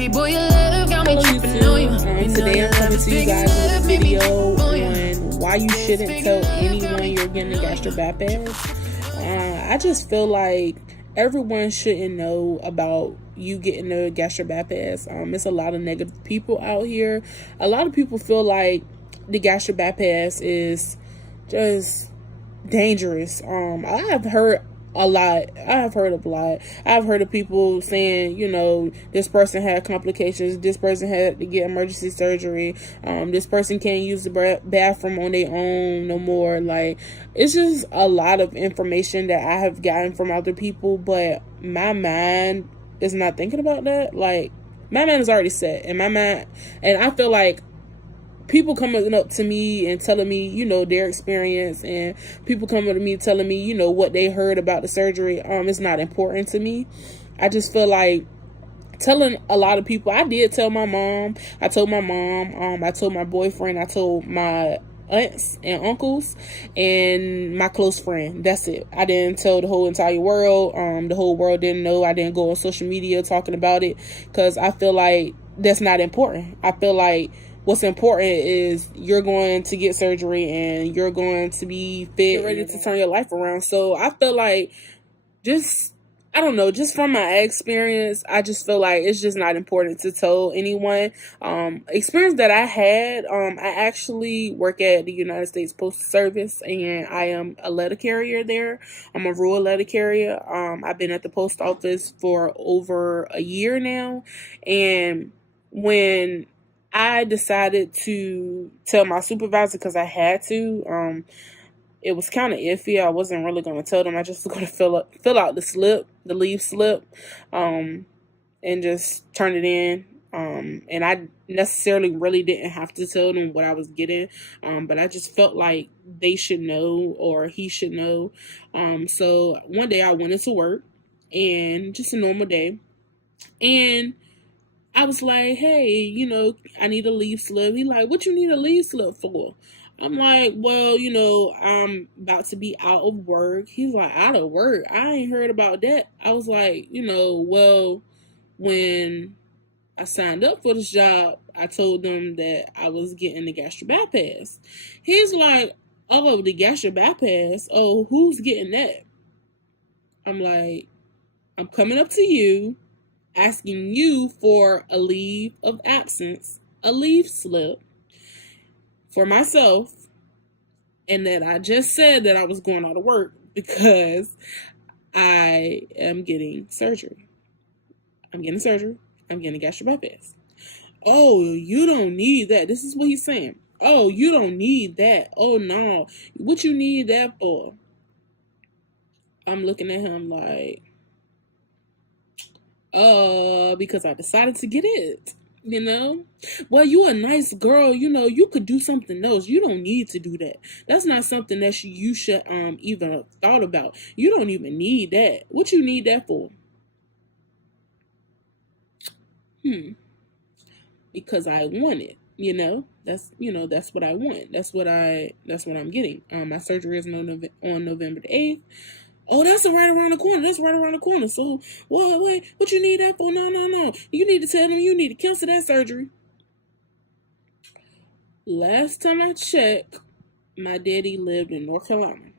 Baby boy, your love got me tripping on you. Today I'm coming to you guys with a video on why you shouldn't tell anyone you're getting a gastric bypass. I just feel like everyone shouldn't know about you getting a gastric bypass. It's a lot of negative people out here. A lot of people feel like the gastric bypass is just dangerous. I have heard a lot. I've heard of people saying, you know, this person had complications, this person had to get emergency surgery, this person can't use the bathroom on their own no more. Like, it's just a lot of information that I have gotten from other people, but my mind is not thinking about that. Like, my mind is already set in my mind, and I feel like people coming up to me and telling me, you know, their experience, and people coming to me telling me, you know, what they heard about the surgery, is not important to me. I just feel like telling a lot of people. I did tell my mom. I told my mom. I told my boyfriend. I told my aunts and uncles and my close friend. That's it. I didn't tell the whole entire world. The whole world didn't know. I didn't go on social media talking about it because I feel like that's not important. I feel like what's important is you're going to get surgery and you're going to be fit, ready to turn your life around. So I feel like I don't know, just from my experience, I just feel like it's just not important to tell anyone. Experience that I had, I actually work at the United States Postal Service, and I am a letter carrier there. I'm a rural letter carrier. I've been at the post office for over a year now, and when I decided to tell my supervisor, because I had to, it was kind of iffy. I wasn't really going to tell them. I just was going to fill out the leave slip, and just turn it in. And I necessarily really didn't have to tell them what I was getting, but I just felt like they should know, or he should know. So one day I went into work, and just a normal day, and I was like, hey, you know, I need a leave slip. He like, what you need a leave slip for? I'm like, well, you know, I'm about to be out of work. He's like, out of work? I ain't heard about that. I was like, you know, well, when I signed up for this job, I told them that I was getting the gastric bypass. He's like, oh, the gastric bypass? Oh, who's getting that? I'm like, I'm coming up to you, asking you for a leave of absence, a leave slip for myself, and that I just said that I was going out of work because I am getting surgery. I'm getting surgery. I'm getting a gastric bypass. Oh, you don't need that. This is what he's saying. Oh, you don't need that. Oh, no. What you need that for? I'm looking at him like, because I decided to get it, you know? Well, you a nice girl, you know, you could do something else. You don't need to do that. That's not something that you should even have thought about. You don't even need that. What you need that for? Because I want it, you know? That's what I want. That's what I'm getting. My surgery is on November the 8th. Oh, that's right around the corner. That's right around the corner. So, what you need that for? No. You need to tell them you need to cancel that surgery. Last time I checked, my daddy lived in North Carolina.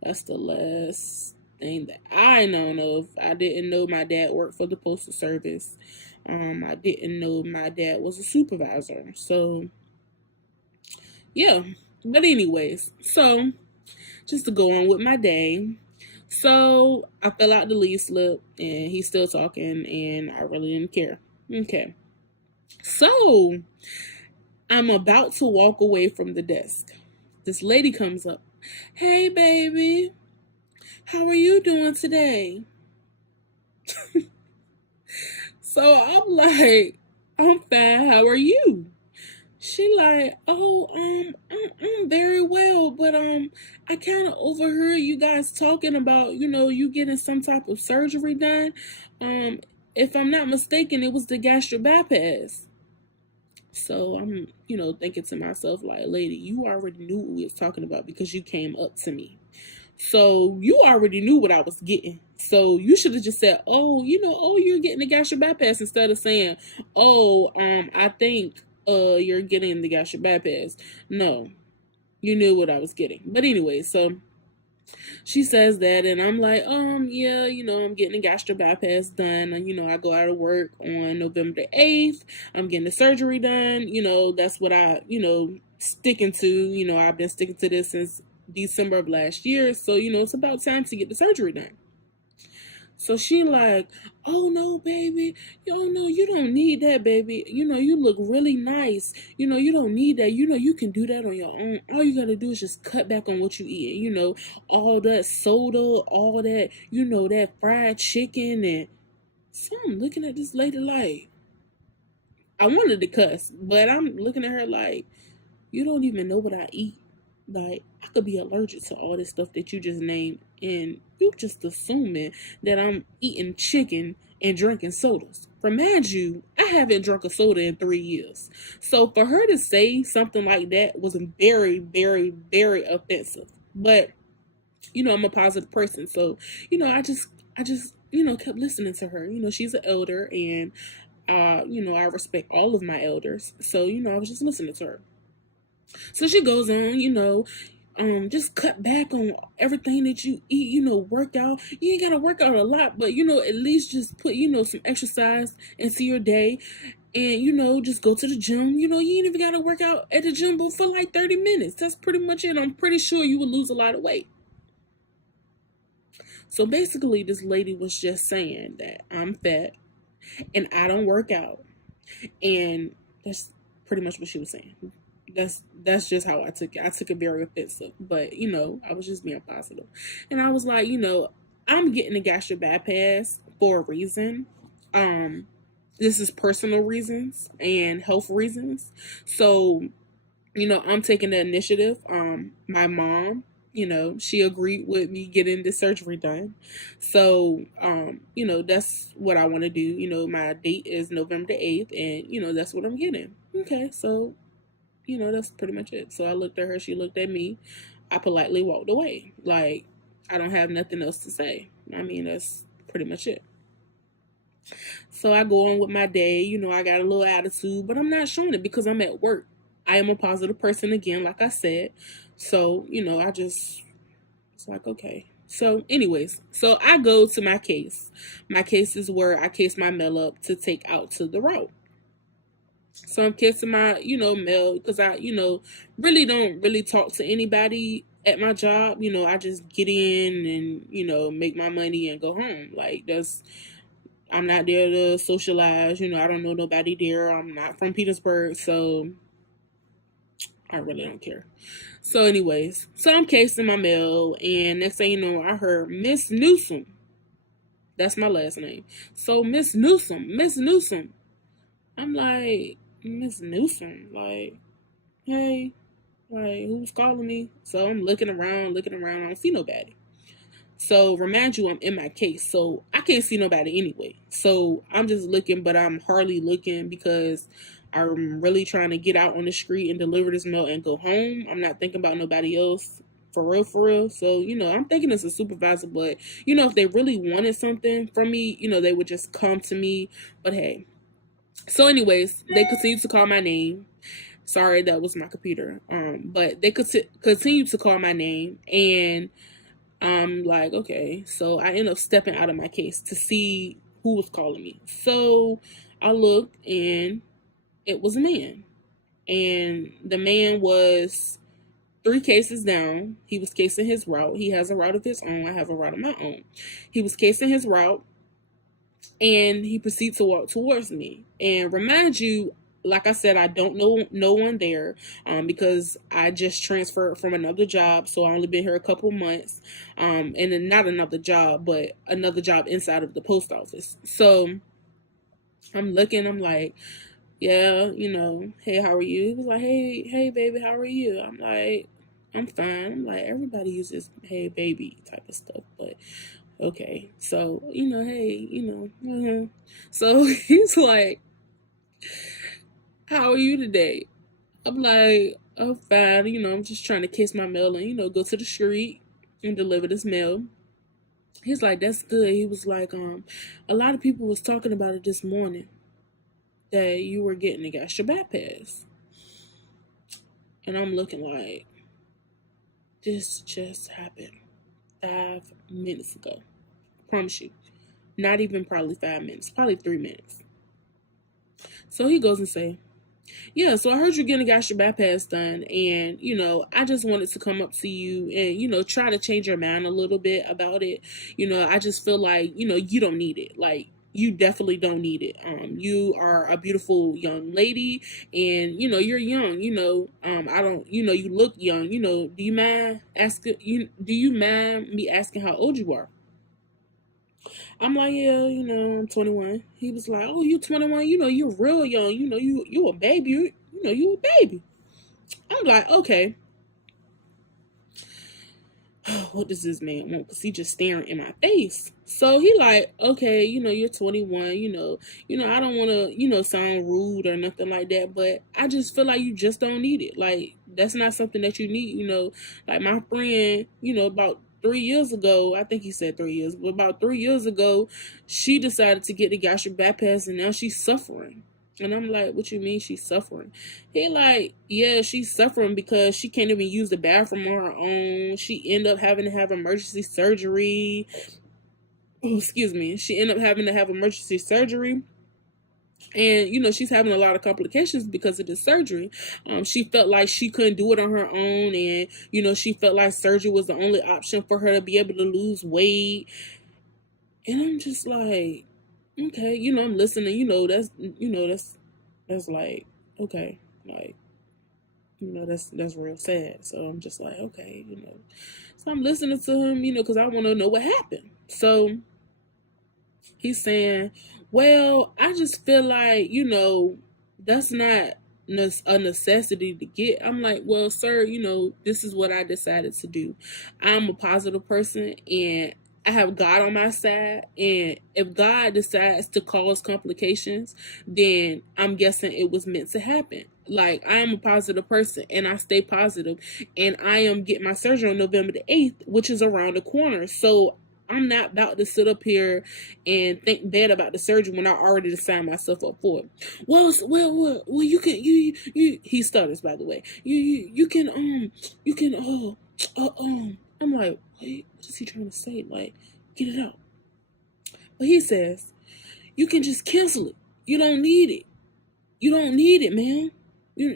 That's the last thing that I know of. I didn't know my dad worked for the Postal Service. I didn't know my dad was a supervisor. So, yeah. But anyways, so just to go on with my day. So I fill out the leave slip, and he's still talking, and I really didn't care. Okay. So I'm about to walk away from the desk. This lady comes up. Hey, baby. How are you doing today? So I'm like, I'm fine. How are you? She like, oh, I'm very well, but I kind of overheard you guys talking about, you know, you getting some type of surgery done. If I'm not mistaken, it was the gastric bypass. So I'm, you know, thinking to myself, like, lady, you already knew what we was talking about because you came up to me. So you already knew what I was getting. So you should have just said, oh, you're getting the gastric bypass, instead of saying, oh, I think you're getting the gastric bypass. No, you knew what I was getting. But anyway, so she says that, and I'm like, yeah, I'm getting a gastric bypass done. I go out of work on November the 8th. I'm getting the surgery done. That's what I, sticking to. I've been sticking to this since December of last year. So, it's about time to get the surgery done. So she like, oh no, baby, you don't need that, baby. You look really nice. You don't need that. You can do that on your own. All you gotta do is just cut back on what you eat. All that soda, all that, that fried chicken. And so I'm looking at this lady like, I wanted to cuss, but I'm looking at her like, you don't even know what I eat. Like, I could be allergic to all this stuff that you just named, and you just assuming that I'm eating chicken and drinking sodas. Remind you, I haven't drunk a soda in 3 years. So for her to say something like that was very, very, very offensive. But, I'm a positive person. So, I just, kept listening to her. She's an elder, and, I respect all of my elders. So, I was just listening to her. So she goes on, just cut back on everything that you eat, work out. You ain't got to work out a lot, but, at least just put, some exercise into your day. And, just go to the gym. You ain't even got to work out at the gym but for like 30 minutes. That's pretty much it. I'm pretty sure you would lose a lot of weight. So basically, this lady was just saying that I'm fat and I don't work out. And that's pretty much what she was saying. That's just how I took it. I took it very offensive, but I was just being positive. And I was like, I'm getting a gastric bypass for a reason. This is personal reasons and health reasons. So, I'm taking the initiative. My mom, she agreed with me getting the surgery done. So, that's what I want to do. My date is November the 8th, and, that's what I'm getting. Okay, so that's pretty much it. So I looked at her, she looked at me. I politely walked away. Like, I don't have nothing else to say. I mean, that's pretty much it. So I go on with my day. I got a little attitude, but I'm not showing it because I'm at work. I am a positive person again, like I said. So, it's like, okay. So anyways, so I go to my case. My case is where I case my mail up to take out to the route. So I'm casing my, mail because I, really don't really talk to anybody at my job. I just get in and, make my money and go home. Like, I'm not there to socialize. I don't know nobody there. I'm not from Petersburg, so I really don't care. So anyways, so I'm casing my mail, and next thing you know, I heard Miss Newsom. That's my last name. So Miss Newsom. I'm like, Miss Newsom, like, hey, like, who's calling me? So I'm looking around, I don't see nobody. So remind you, I'm in my case, so I can't see nobody anyway. So I'm just looking, but I'm hardly looking because I'm really trying to get out on the street and deliver this mail and go home. I'm not thinking about nobody else. For real. So, I'm thinking it's a supervisor, but, if they really wanted something from me, they would just come to me. But hey. So anyways, they continued to call my name. Sorry, that was my computer. But they continued to call my name, and I'm like, okay. So I end up stepping out of my case to see who was calling me. So I looked, and it was a man. And the man was 3 cases down. He was casing his route. He has a route of his own. I have a route of my own. He was casing his route, and he proceeded to walk towards me. And remind you, like I said, I don't know no one there because I just transferred from another job. So I only been here a couple months. And then not another job, but another job inside of the post office. So I'm looking, I'm like, yeah, hey, how are you? He was like, hey, baby, how are you? I'm like, I'm fine. I'm like, everybody uses hey, baby type of stuff, but okay. So, hey, So he's like, how are you today? I'm like, I'm fine. I'm just trying to kiss my mail and, go to the street. and delivered his mail. He's like, that's good. He was like, a lot of people was talking about it this morning that you were getting a gastric bypass. And I'm looking like, this just happened 5 minutes ago. I promise you. Not even probably 5 minutes, probably 3 minutes. So he goes and say, yeah, so I heard you're getting a gastric bypass done, and, I just wanted to come up to you and, try to change your mind a little bit about it. I just feel like, you don't need it. Like, you definitely don't need it. You are a beautiful young lady, and, you're young, I don't, you look young, do you mind me asking how old you are? I'm like, yeah, I'm 21. He was like, oh, you 21, you're real young, you a baby, you a baby. I'm like, okay. What does this man want? Because he just staring in my face. So he like, okay, you're 21, I don't want to, sound rude or nothing like that, but I just feel like you just don't need it. Like, that's not something that you need, like my friend, about 3 years ago, I think he said 3 years, but about 3 years ago, she decided to get the gastric bypass, and now she's suffering. And I'm like, what you mean she's suffering? He like, yeah, she's suffering because she can't even use the bathroom on her own. She ended up having to have emergency surgery. Oh, excuse me. She ended up having to have emergency surgery. And, she's having a lot of complications because of the surgery. She felt like she couldn't do it on her own. And, she felt like surgery was the only option for her to be able to lose weight. And I'm just like, okay, I'm listening, that's like, okay, like, that's real sad. So I'm just like, okay, so I'm listening to him, because I want to know what happened. So he's saying, well, I just feel like, that's not a necessity to get. I'm like, well, sir, this is what I decided to do. I'm a positive person, and I have God on my side, and if God decides to cause complications, then I'm guessing it was meant to happen. Like, I am a positive person, and I stay positive, and I am getting my surgery on November the 8th, which is around the corner. So I'm not about to sit up here and think bad about the surgery when I already signed myself up for it. Well, you can, he stutters, by the way. You can, I'm like, wait, what is he trying to say? Like, get it out. But he says, you can just cancel it. You don't need it. You don't need it, man.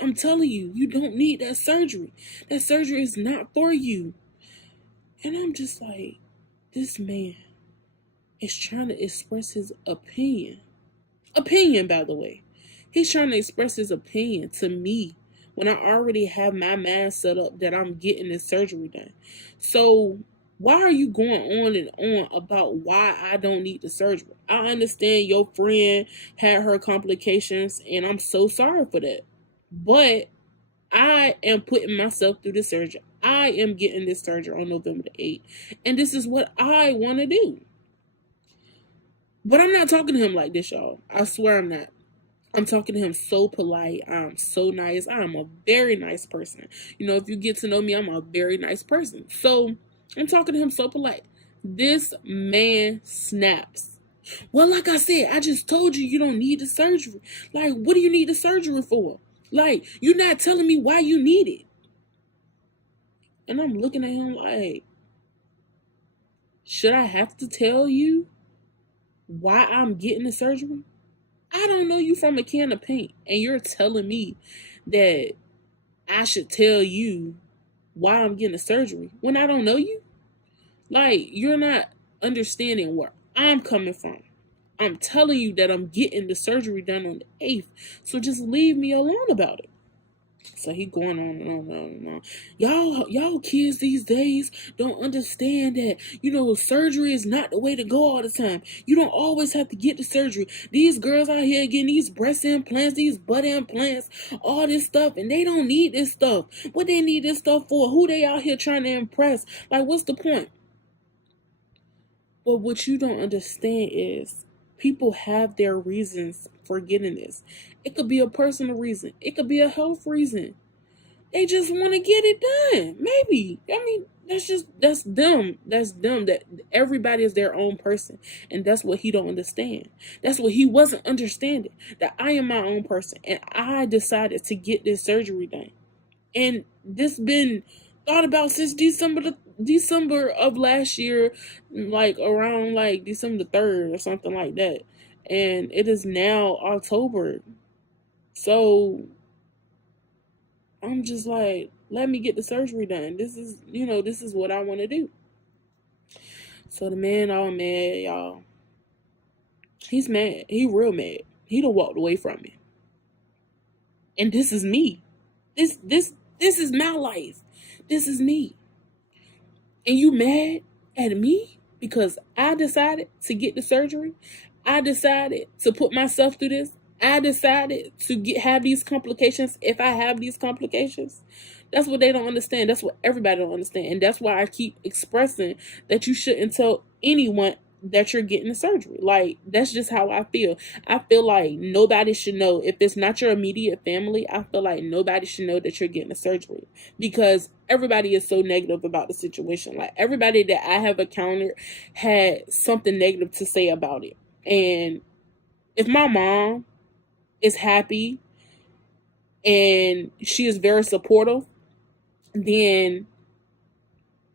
I'm telling you, you don't need that surgery. That surgery is not for you. And I'm just like, this man is trying to express his opinion. Opinion, by the way. He's trying to express his opinion to me when I already have my mind set up that I'm getting this surgery done. So why are you going on and on about why I don't need the surgery? I understand your friend had her complications, and I'm so sorry for that. But I am putting myself through the surgery. I am getting this surgery on November the 8th. And this is what I want to do. But I'm not talking to him like this, y'all. I swear I'm not. I'm talking to him so polite. I'm so nice. I'm a very nice person. If you get to know me, I'm a very nice person. So I'm talking to him so polite. This man snaps. Well, like I said, I just told you don't need the surgery. Like, what do you need the surgery for? Like, you're not telling me why you need it. And I'm looking at him like, should I have to tell you why I'm getting the surgery? I don't know you from a can of paint, and you're telling me that I should tell you why I'm getting the surgery when I don't know you? Like, you're not understanding where I'm coming from. I'm telling you that I'm getting the surgery done on the 8th, so just leave me alone about it. So he going on and on and on and on. Y'all kids these days don't understand that, surgery is not the way to go all the time. You don't always have to get the surgery. These girls out here getting these breast implants, these butt implants, all this stuff, and they don't need this stuff. What they need this stuff for? Who they out here trying to impress? Like, what's the point? But what you don't understand is people have their reasons for getting this. It could be a personal reason. It could be a health reason. They just want to get it done. Maybe. That's them. That's them. That everybody is their own person. And that's what he don't understand. That's what he wasn't understanding. That I am my own person. And I decided to get this surgery done. And this been thought about since December of last year, like around like December the 3rd or something like that. And it is now October. So I'm just like, let me get the surgery done. This is what I want to do. So the man all mad, y'all. He's mad. He real mad. He done walked away from me. And this is me. This is my life. This is me. And you mad at me because I decided to get the surgery? I decided to put myself through this? I decided to have these complications if I have these complications? That's what they don't understand. That's what everybody don't understand. And that's why I keep expressing that you shouldn't tell anyone that you're getting the surgery. Like, that's just how I feel. I feel like nobody should know. If it's not your immediate family, I feel like nobody should know that you're getting a surgery, because everybody is so negative about the situation. Like, everybody that I have encountered had something negative to say about it. And if my mom is happy and she is very supportive, then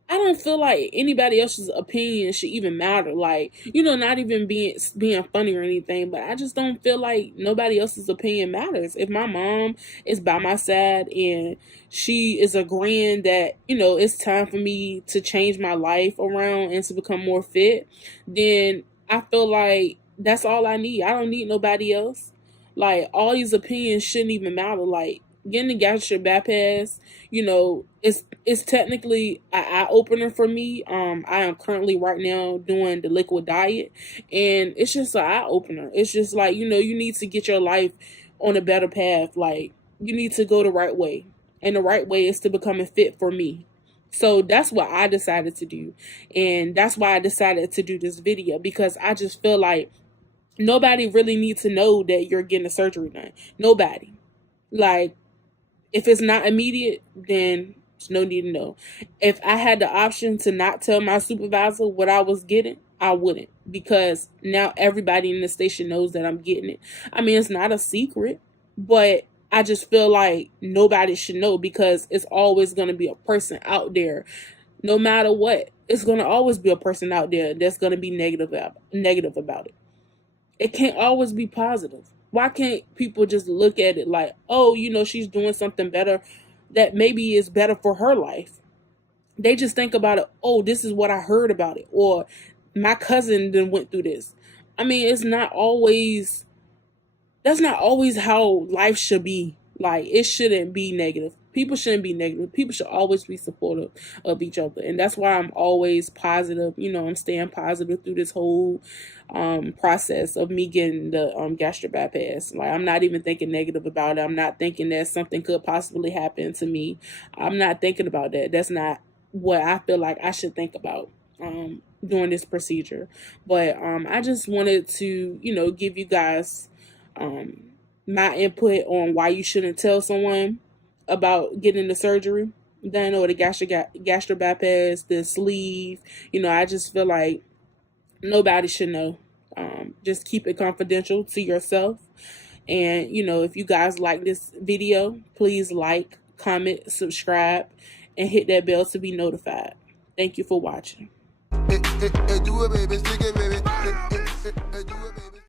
I don't feel like anybody else's opinion should even matter. Like, not even being funny or anything, but I just don't feel like nobody else's opinion matters. If my mom is by my side and she is agreeing that, it's time for me to change my life around and to become more fit, then I feel like that's all I need. I don't need nobody else. Like, all these opinions shouldn't even matter. Like, getting the gastric bypass, it's technically an eye-opener for me. I am currently right now doing the liquid diet, and it's just an eye-opener. It's just like, you need to get your life on a better path. Like, you need to go the right way, and the right way is to becoming fit for me. So that's what I decided to do, and that's why I decided to do this video, because I just feel like nobody really needs to know that you're getting a surgery done. Nobody. Like, if it's not immediate, then there's no need to know. If I had the option to not tell my supervisor what I was getting, I wouldn't, because now everybody in the station knows that I'm getting it. I mean, it's not a secret, but I just feel like nobody should know, because it's always going to be a person out there. No matter what, it's going to always be a person out there that's going to be negative about it. It can't always be positive. Why can't people just look at it like, oh, she's doing something better that maybe is better for her life? They just think about it, oh, this is what I heard about it, or my cousin then went through this. I mean, that's not always how life should be. Like, it shouldn't be negative. People shouldn't be negative. People should always be supportive of each other. And that's why I'm always positive. I'm staying positive through this whole process of me getting the gastric bypass. Like, I'm not even thinking negative about it. I'm not thinking that something could possibly happen to me. I'm not thinking about that. That's not what I feel like I should think about doing this procedure. But I just wanted to, give you guys my input on why you shouldn't tell someone about getting the surgery done, or the gastric bypass, the sleeve. I just feel like nobody should know. Just keep it confidential to yourself. And, if you guys like this video, please like, comment, subscribe, and hit that bell to be notified. Thank you for watching.